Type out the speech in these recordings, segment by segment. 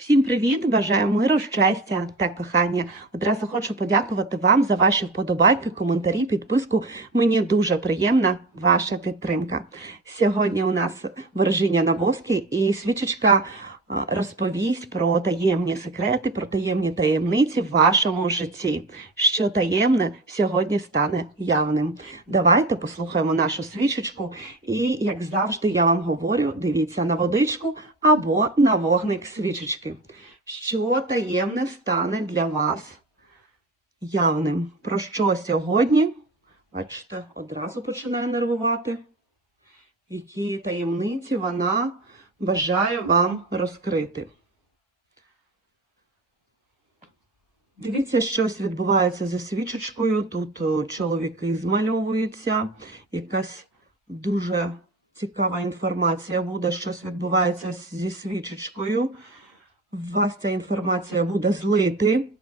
Всім привіт! Бажаю миру, щастя та кохання. Одразу хочу подякувати вам за ваші вподобайки, коментарі, підписку. Мені дуже приємна ваша підтримка. Сьогодні у нас Вержиня на воскі і свічечка розповість про таємні секрети, про таємні таємниці в вашому житті. Що таємне сьогодні стане явним. Давайте послухаємо нашу свічечку, і як завжди, я вам говорю: дивіться на водичку або на вогник свічечки. Що таємне стане для вас явним? Про що сьогодні? Бачите, одразу починає нервувати. Які таємниці вона бажає вам розкрити. Дивіться, щось відбувається за свічечкою. Тут чоловіки змальовуються, якась дуже цікава інформація буде, щось відбувається зі свічечкою. Вас ця інформація буде злити,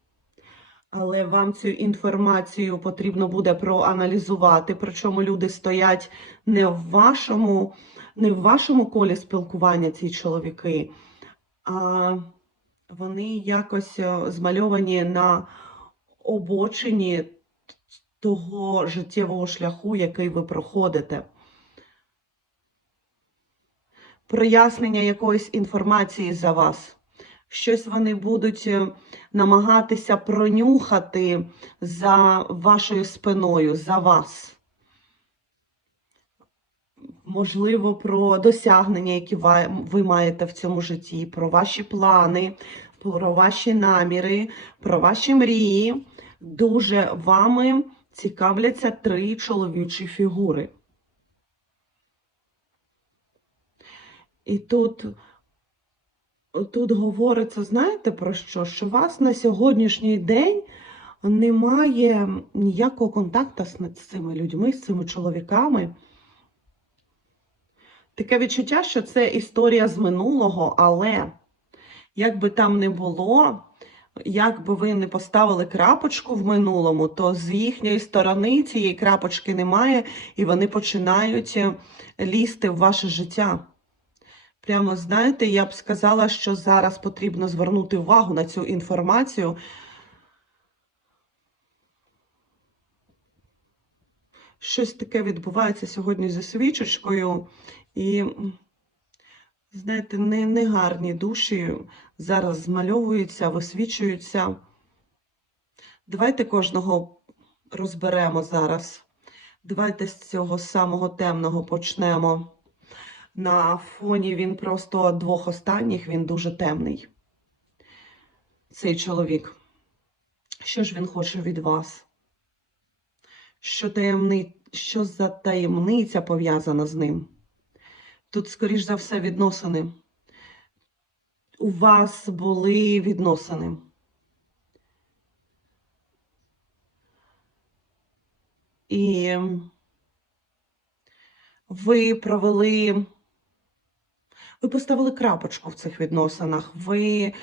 але вам цю інформацію потрібно буде проаналізувати. Причому люди стоять не в вашому, не в вашому колі спілкування, ці чоловіки, а вони якось е, змальовані на обочині того життєвого шляху, який ви проходите прояснення якоїсь інформації за вас. Щось вони будуть е, намагатися пронюхати за вашою спиною, за вас. Можливо, про досягнення, які ви маєте в цьому житті, про ваші плани, про ваші наміри, про ваші мрії. Дуже вами цікавляться три чоловічі фігури. І тут, тут говориться, знаєте про що? Що у вас на сьогоднішній день немає ніякого контакту з цими людьми, з цими чоловіками. Таке відчуття, що це історія з минулого, але як би там не було, як би ви не поставили крапочку в минулому, то з їхньої сторони цієї крапочки немає, і вони починають е, лізти в ваше життя. Прямо знаєте, я б сказала, що зараз потрібно звернути увагу на цю інформацію. Щось таке відбувається сьогодні зі свічечкою, і, знаєте, не, не гарні душі зараз змальовуються, висвічуються. Давайте кожного розберемо зараз. Давайте з цього самого темного почнемо. На фоні він просто двох останніх, він дуже темний. Цей чоловік. Що ж він хоче від вас? Що, таємни... що за таємниця пов'язана з ним? Тут, скоріш за все, відносини. У вас були відносини. І ви провели. Ви поставили крапочку в цих відносинах, ви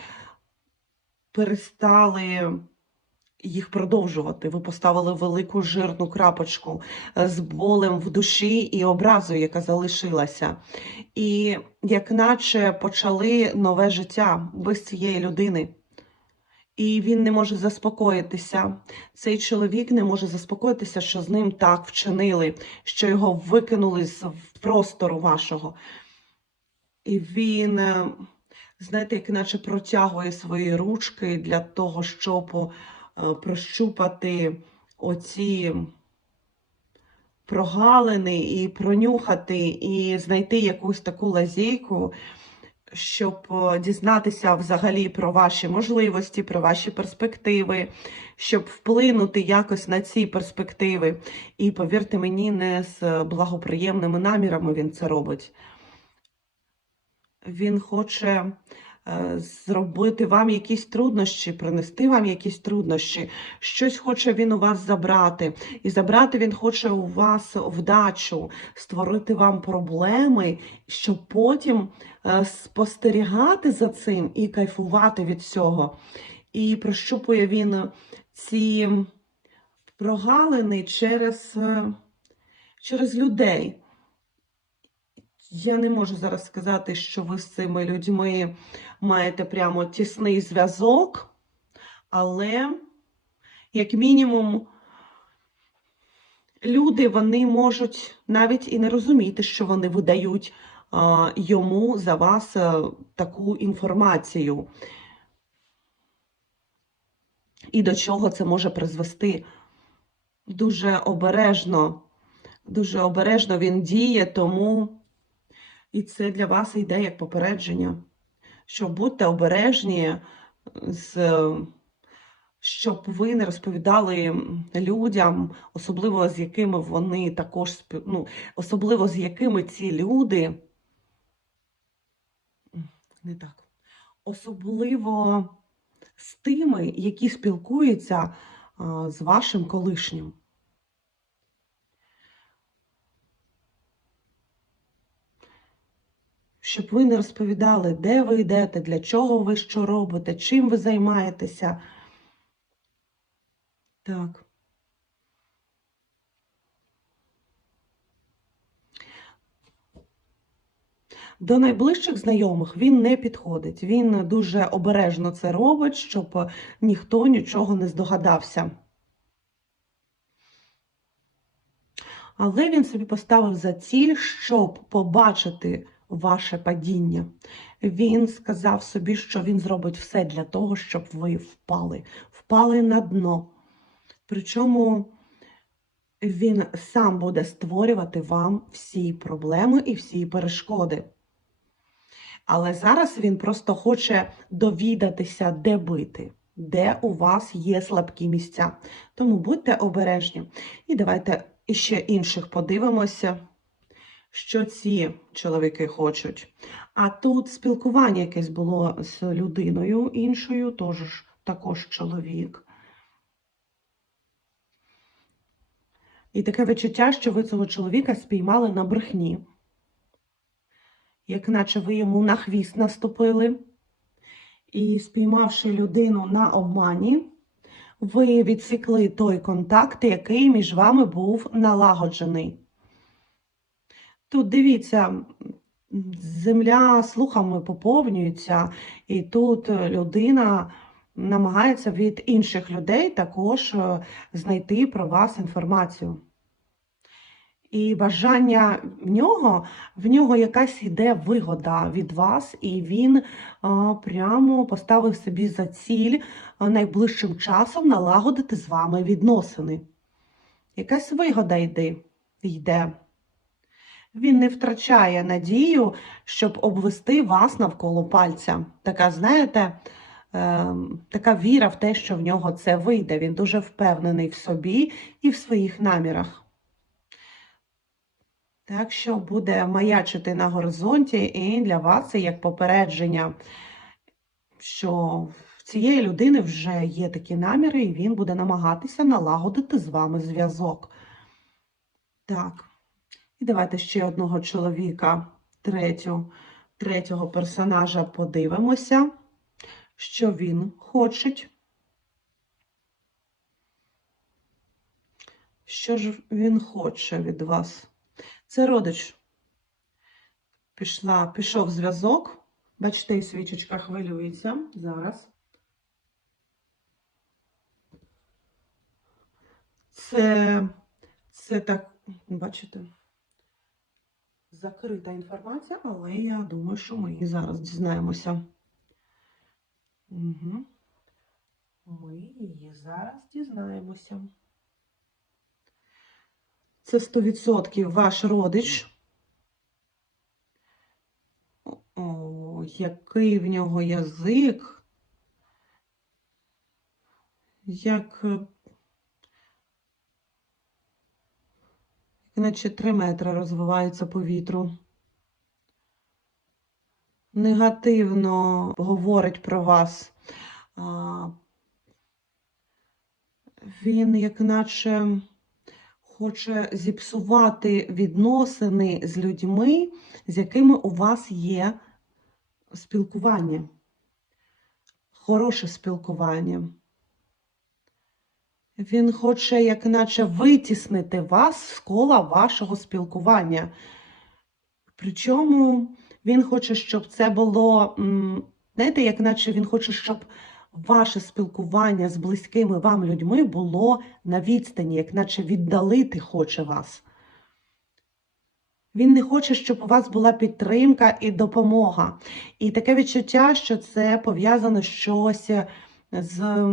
перестали їх продовжувати. Ви поставили велику жирну крапочку е, з болем в душі і образою, яка залишилася. І як наче почали нове життя без цієї людини. І він не може заспокоїтися. Цей чоловік не може заспокоїтися, що з ним так вчинили, що його викинули з простору вашого. І він, е, знаєте, як наче протягує свої ручки для того, щоб прощупати оці прогалини і пронюхати, і знайти якусь таку лазейку, щоб е, дізнатися взагалі про ваші можливості, про ваші перспективи, щоб вплинути якось на ці перспективи. І повірте мені, не з благоприємними намірами він це робить. Він хоче е, зробити вам якісь труднощі, принести вам якісь труднощі. Щось хоче він у вас забрати. І забрати він хоче у вас вдачу, створити вам проблеми, щоб потім е, спостерігати за цим і кайфувати від цього. І прощупує він ці прогалини через, е, через людей Я не можу зараз сказати, що ви з цими людьми маєте прямо тісний зв'язок, але, як мінімум, люди вони можуть навіть і не розуміти, що вони видають а, йому за вас е, таку інформацію. І до чого це може призвести. Дуже обережно, дуже обережно він діє, тому і це для вас йде як попередження, що будьте обережні, з, щоб ви не розповідали людям, особливо з якими вони також ну, особливо з якими ці люди. Не так. Особливо з тими, які спілкуються з вашим колишнім. Щоб ви не розповідали, де ви йдете, для чого ви що робите, чим ви займаєтеся. Так. До найближчих знайомих він не підходить. Він дуже обережно це робить, щоб ніхто нічого не здогадався. Але він собі поставив за ціль, щоб побачити ваше падіння. Він сказав собі, що він зробить все для того, щоб ви впали, впали на дно. Причому він сам буде створювати вам всі проблеми і всі перешкоди. Але зараз він просто хоче довідатися, де бити, де у вас є слабкі місця. Тому будьте обережні. І давайте іще інших подивимося, що ці чоловіки хочуть. А тут спілкування якесь було з людиною іншою, тож також чоловік. І таке відчуття, що ви цього чоловіка спіймали на брехні, як наче ви йому на хвіст наступили. І спіймавши людину на обмані, ви відсікли той контакт, який між вами був налагоджений. Тут дивіться, земля слухами поповнюється, і тут е, людина намагається від інших людей також е, знайти про вас інформацію. І бажання в нього, в нього якась іде вигода від вас, і він а, прямо поставив собі за ціль найближчим часом налагодити з вами відносини. Якась вигода йде. йде. Він не втрачає надію, щоб обвести вас навколо пальця. Така, знаєте, е, така віра в те, що в нього це вийде. Він дуже впевнений в собі і в своїх намірах. Так що буде маячити на горизонті, і для вас це як попередження, що в цієї людини вже є такі наміри, і він буде намагатися налагодити з вами зв'язок. Так. І давайте ще одного чоловіка, третю, третього персонажа подивимося, що він хоче. Що ж він хоче від вас? Це родич. Пішла, пішов зв'язок. Бачите, і свічечка хвилюється зараз. Це, це так, бачите, закрита інформація, але я думаю, що ми її зараз дізнаємося. Угу. Ми її зараз дізнаємося. Це 100% ваш родич. О, який в нього язик. Як, е, як 3 метри розвивається по вітру. Негативно говорить про вас. Він, як наче хоче зіпсувати відносини з людьми, з якими у вас є спілкування, хороше спілкування. Він хоче, як наче, витіснити вас з кола вашого спілкування. Причому він хоче, щоб це було, знаєте, як наче він хоче, щоб ваше спілкування з близькими вам людьми було на відстані, як наче віддалити хоче вас. Він не хоче, щоб у вас була підтримка і допомога. І таке відчуття, що це пов'язано щось з,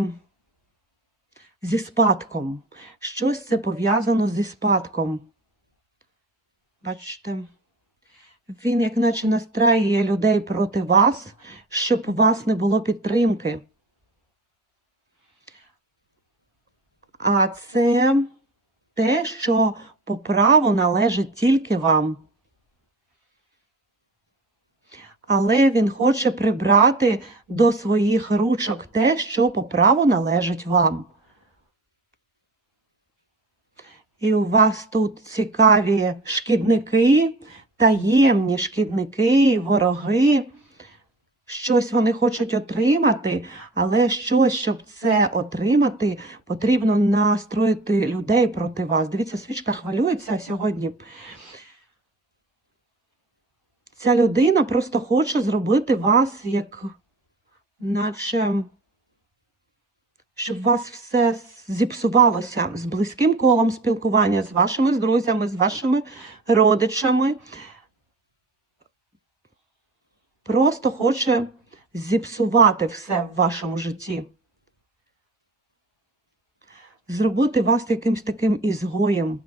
зі спадком. Щось це пов'язано зі спадком. Бачите? Він, як наче, настраює людей проти вас, щоб у вас не було підтримки. А це те, що по праву належить тільки вам. Але він хоче прибрати до своїх ручок те, що по праву належить вам. І у вас тут цікаві шкідники, таємні шкідники, вороги. Щось вони хочуть отримати, але щось, щоб це отримати, потрібно настроїти людей проти вас. Дивіться, свічка хвилюється сьогодні. Ця людина просто хоче зробити вас як, наче, щоб у вас все зіпсувалося з близьким колом спілкування, з вашими друзями, з вашими родичами. Просто хоче зіпсувати все в вашому житті. Зробити вас якимсь таким ізгоєм,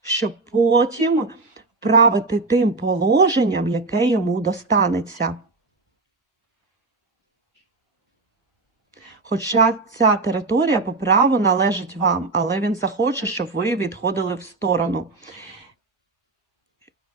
щоб потім правити тим положенням, яке йому достанеться. Хоча ця територія по праву належить вам, але він захоче, щоб ви відходили в сторону.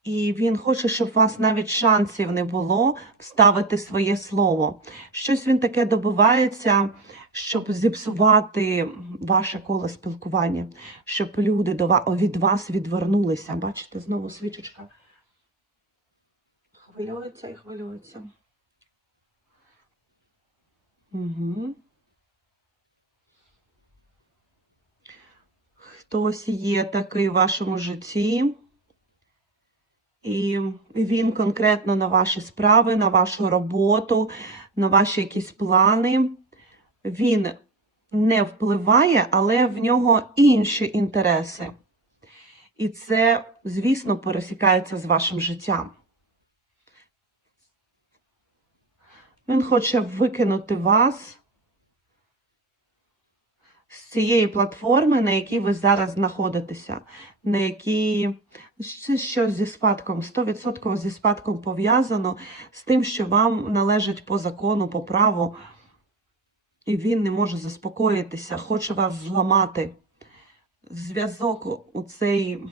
І він хоче, щоб у вас навіть шансів не було вставити своє слово. Щось він таке добивається, щоб зіпсувати ваше коло спілкування, щоб люди до ва- від вас відвернулися. Бачите, знову свічечка хвилюється і хвилюється. Угу. Хтось є такий в вашому житті. І він конкретно на ваші справи, на вашу роботу, на ваші якісь плани. Він не впливає, але в нього інші інтереси. І це, звісно, пересікається з вашим життям. Він хоче викинути вас з цієї платформи, на якій ви зараз знаходитеся, на якій це щось зі спадком, 100% зі спадком пов'язано з тим, що вам належить по закону, по праву, і він не може заспокоїтися, хоче вас зламати. Зв'язок у цей.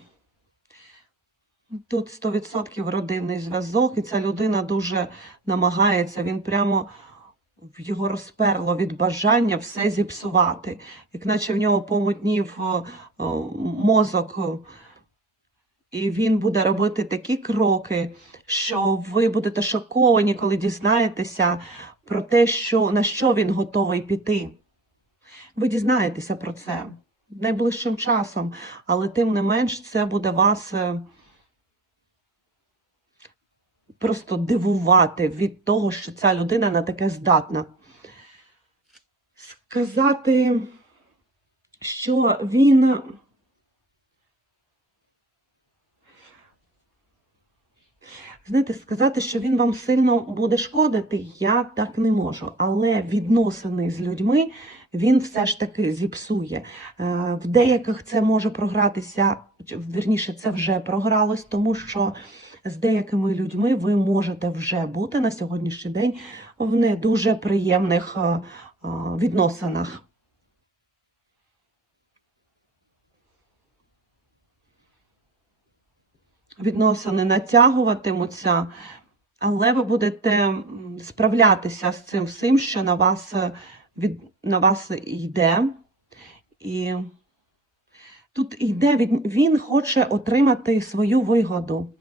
Тут 100% родинний зв'язок, і ця людина дуже намагається, він прямо його розперло від бажання все зіпсувати, як наче в нього помутнів мозок, і він буде робити такі кроки, що ви будете шоковані, коли дізнаєтеся про те, що, на що він готовий піти. Ви дізнаєтеся про це найближчим часом, але тим не менш це буде вас. Просто дивувати від того, що ця людина на таке здатна. Сказати, що він. Знаєте, сказати, що він вам сильно буде шкодити, я так не можу. Але відносини з людьми він все ж таки зіпсує. Е, В деяких це може програтися, вірніше, це вже програлось, тому що з деякими людьми ви можете вже бути на сьогоднішній день в не дуже приємних е, е, відносинах. Відносини натягуватимуться, але ви будете справлятися з цим всім, що на вас, е, від, на вас йде. І тут йде він, він хоче отримати свою вигоду.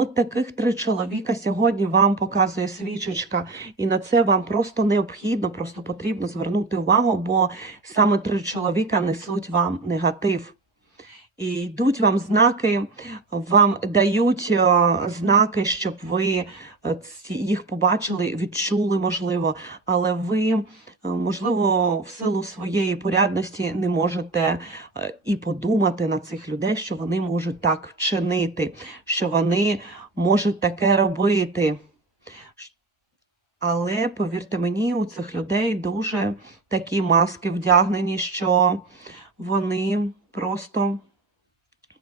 От таких три чоловіка сьогодні вам показує свічечка, і на це вам просто необхідно, просто потрібно звернути увагу, бо саме три чоловіка несуть вам негатив. І йдуть вам знаки, вам дають е, знаки, щоб ви е, їх побачили, відчули, можливо, але ви, можливо, в силу своєї порядності не можете е, і подумати на цих людей, що вони можуть так вчинити, що вони можуть таке робити. Але повірте мені, у цих людей дуже такі маски вдягнені, що вони просто,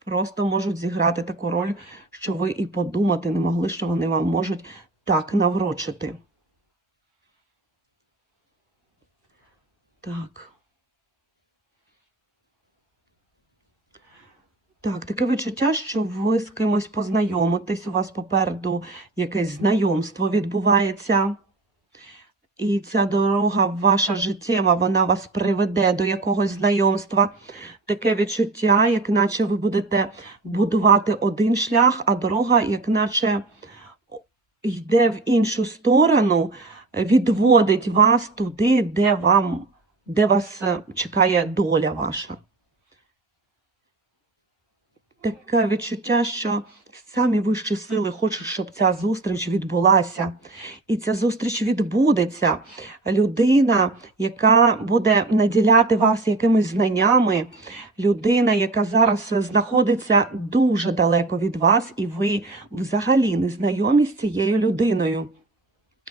просто можуть зіграти таку роль, що ви і подумати не могли, що вони вам можуть так наврочити. Так. Так, таке відчуття, що ви з кимось познайомитесь, у вас попереду якесь знайомство відбувається. І ця дорога ваша життєва, вона вас приведе до якогось знайомства. Таке відчуття, як наче ви будете будувати один шлях, а дорога, як наче йде в іншу сторону, відводить вас туди, де вам, де вас е, чекає доля ваша. Таке відчуття, що самі вищі сили хочуть, щоб ця зустріч відбулася. І ця зустріч відбудеться. Людина, яка буде наділяти вас якимись знаннями, людина, яка зараз знаходиться дуже далеко від вас, і ви взагалі не знайомі з цією людиною.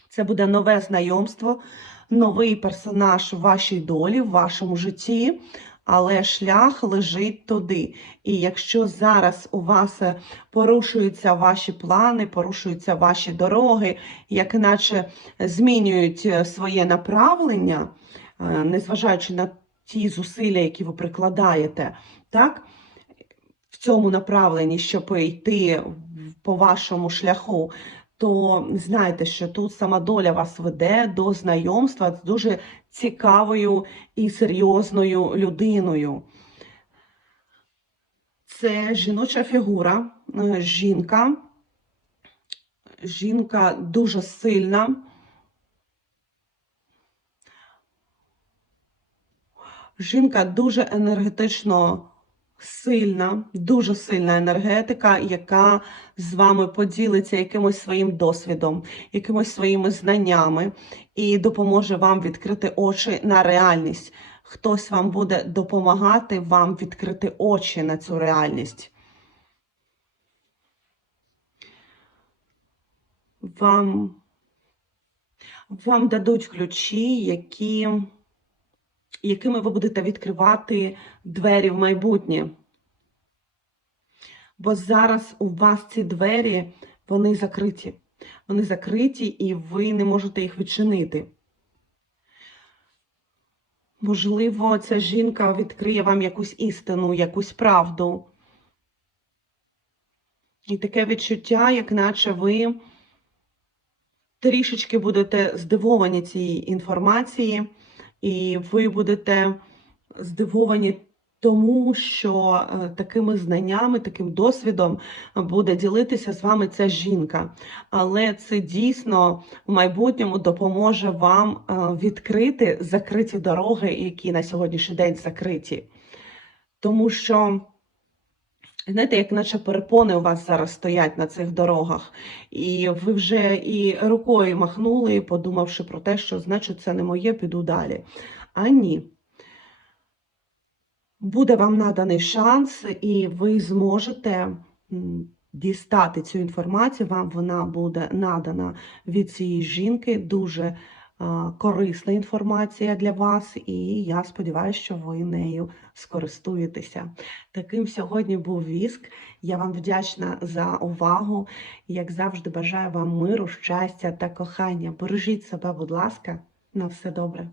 Це буде нове знайомство, новий персонаж в вашій долі, в вашому житті, але шлях лежить туди. І якщо зараз у вас е, порушуються ваші плани, порушуються ваші дороги, як наче змінюють е, своє направлення, е, незважаючи на ті зусилля, які ви прикладаєте, так? В цьому направленні, щоб йти по вашому шляху, то знайте, що тут сама доля вас веде до знайомства з дуже цікавою і серйозною людиною. Це жіноча фігура, е, жінка. Жінка дуже сильна. Жінка дуже енергетично сильна, дуже сильна енергетика, яка з вами поділиться якимось своїм досвідом, якимось своїми знаннями і допоможе вам відкрити очі на реальність. Хтось вам буде допомагати вам відкрити очі на цю реальність. Вам, вам дадуть ключі, які, якими ви будете відкривати двері в майбутнє. Бо зараз у вас ці двері, вони закриті. Вони закриті, і ви не можете їх відчинити. Можливо, ця жінка відкриє вам якусь істину, якусь правду. І таке відчуття, як наче ви трішечки будете здивовані цієї інформації, і ви будете здивовані тому, що е, такими знаннями, таким досвідом буде ділитися з вами ця жінка. Але це дійсно в майбутньому допоможе вам е, відкрити закриті дороги, які на сьогоднішній день закриті. Тому що, знаєте, як наче перепони у вас зараз стоять на цих дорогах, і ви вже і рукою махнули, подумавши про те, що значить це не моє, піду далі. А ні. Буде вам наданий шанс, і ви зможете дістати цю інформацію. Вам вона буде надана від цієї жінки. Дуже корисна інформація для вас, і я сподіваюся, що ви нею скористуєтеся. Таким сьогодні був віск. Я вам вдячна за увагу. Як завжди, бажаю вам миру, щастя та кохання. Бережіть себе, будь ласка, на все добре.